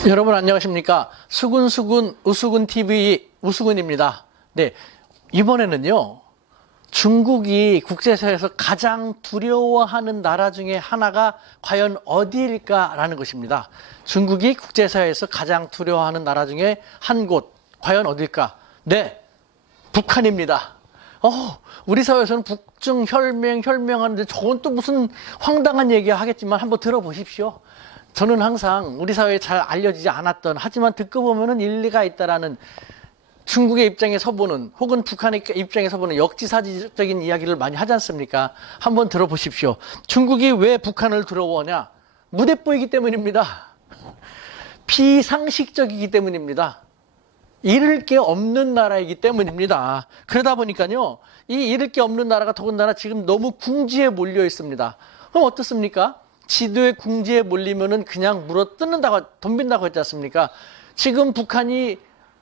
여러분 안녕하십니까? 수근수근 우수근TV 우수근입니다. 네, 이번에는요, 중국이 국제사회에서 가장 두려워하는 나라 중에 하나가 과연 어디일까라는 것입니다. 중국이 국제사회에서 가장 두려워하는 나라 중에 한 곳, 과연 어딜까? 네, 북한입니다. 우리 사회에서는 북중 혈맹 하는데 저건 또 무슨 황당한 얘기 하겠지만 한번 들어보십시오. 저는 항상 우리 사회에 잘 알려지지 않았던, 하지만 듣고 보면은 일리가 있다라는 중국의 입장에서 보는, 혹은 북한의 입장에서 보는 역지사지적인 이야기를 많이 하지 않습니까? 한번 들어보십시오. 중국이 왜 북한을 두려워하냐? 무대뽀이기 때문입니다. 비상식적이기 때문입니다. 잃을 게 없는 나라이기 때문입니다. 그러다 보니까요, 이 잃을 게 없는 나라가 더군다나 지금 너무 궁지에 몰려 있습니다. 그럼 어떻습니까? 지도에 궁지에 몰리면은 그냥 물어 뜯는다고, 덤빈다고 했지 않습니까? 지금 북한이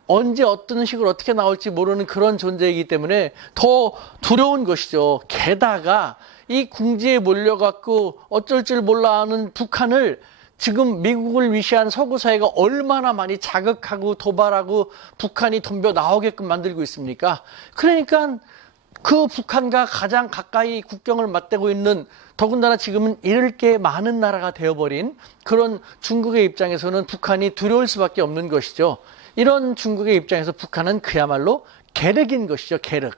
언제 어떤 식으로 어떻게 나올지 모르는 그런 존재이기 때문에 더 두려운 것이죠. 게다가 이 궁지에 몰려갖고 어쩔 줄 몰라 하는 북한을 지금 미국을 위시한 서구 사회가 얼마나 많이 자극하고 도발하고 북한이 덤벼 나오게끔 만들고 있습니까? 그러니까 그 북한과 가장 가까이 국경을 맞대고 있는, 더군다나 지금은 잃을 게 많은 나라가 되어버린 그런 중국의 입장에서는 북한이 두려울 수밖에 없는 것이죠. 이런 중국의 입장에서 북한은 그야말로 계륵인 것이죠. 계륵.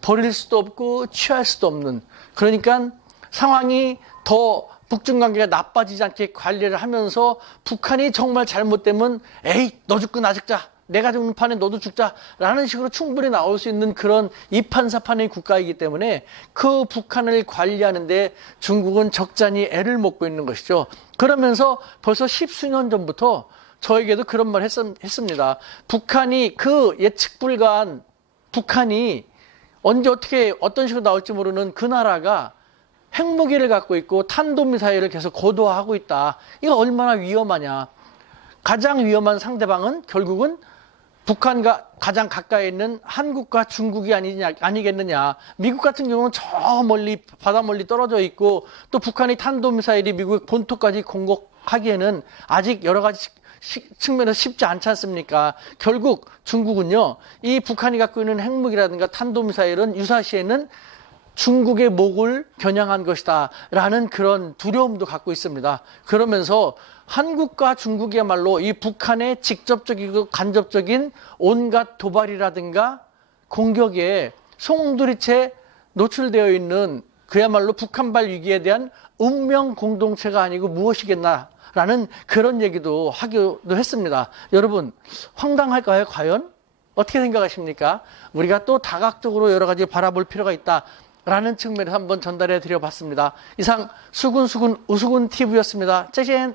버릴 수도 없고 취할 수도 없는. 그러니까 상황이 더 북중 관계가 나빠지지 않게 관리를 하면서 북한이 정말 잘못되면 에이 너 죽고 나 죽자, 내가 죽는 판에 너도 죽자라는 식으로 충분히 나올 수 있는 그런 이판사판의 국가이기 때문에 그 북한을 관리하는데 중국은 적잖이 애를 먹고 있는 것이죠. 그러면서 벌써 십수년 전부터 저에게도 그런 말 했습니다. 북한이 그 예측 불가한, 북한이 언제 어떻게 어떤 식으로 나올지 모르는 그 나라가 핵무기를 갖고 있고 탄도미사일을 계속 고도화하고 있다. 이거 얼마나 위험하냐. 가장 위험한 상대방은 결국은 북한과 가장 가까이 있는 한국과 중국이 아니겠느냐. 미국 같은 경우는 저 멀리, 바다 멀리 떨어져 있고, 또 북한이 탄도미사일이 미국 본토까지 공격하기에는 아직 여러 가지 측면에서 쉽지 않지 않습니까? 결국 중국은요, 이 북한이 갖고 있는 핵무기라든가 탄도미사일은 유사시에는 중국의 목을 겨냥한 것이다 라는 그런 두려움도 갖고 있습니다. 그러면서 한국과 중국이야말로 이 북한의 직접적이고 간접적인 온갖 도발이라든가 공격에 송두리째 노출되어 있는 그야말로 북한발 위기에 대한 운명 공동체가 아니고 무엇이겠나 라는 그런 얘기도 하기도 했습니다. 여러분, 황당할까요? 과연? 어떻게 생각하십니까? 우리가 또 다각적으로 여러 가지 바라볼 필요가 있다 라는 측면에서 한번 전달해 드려 봤습니다. 이상 수근수근 우수근TV였습니다. 짜잔!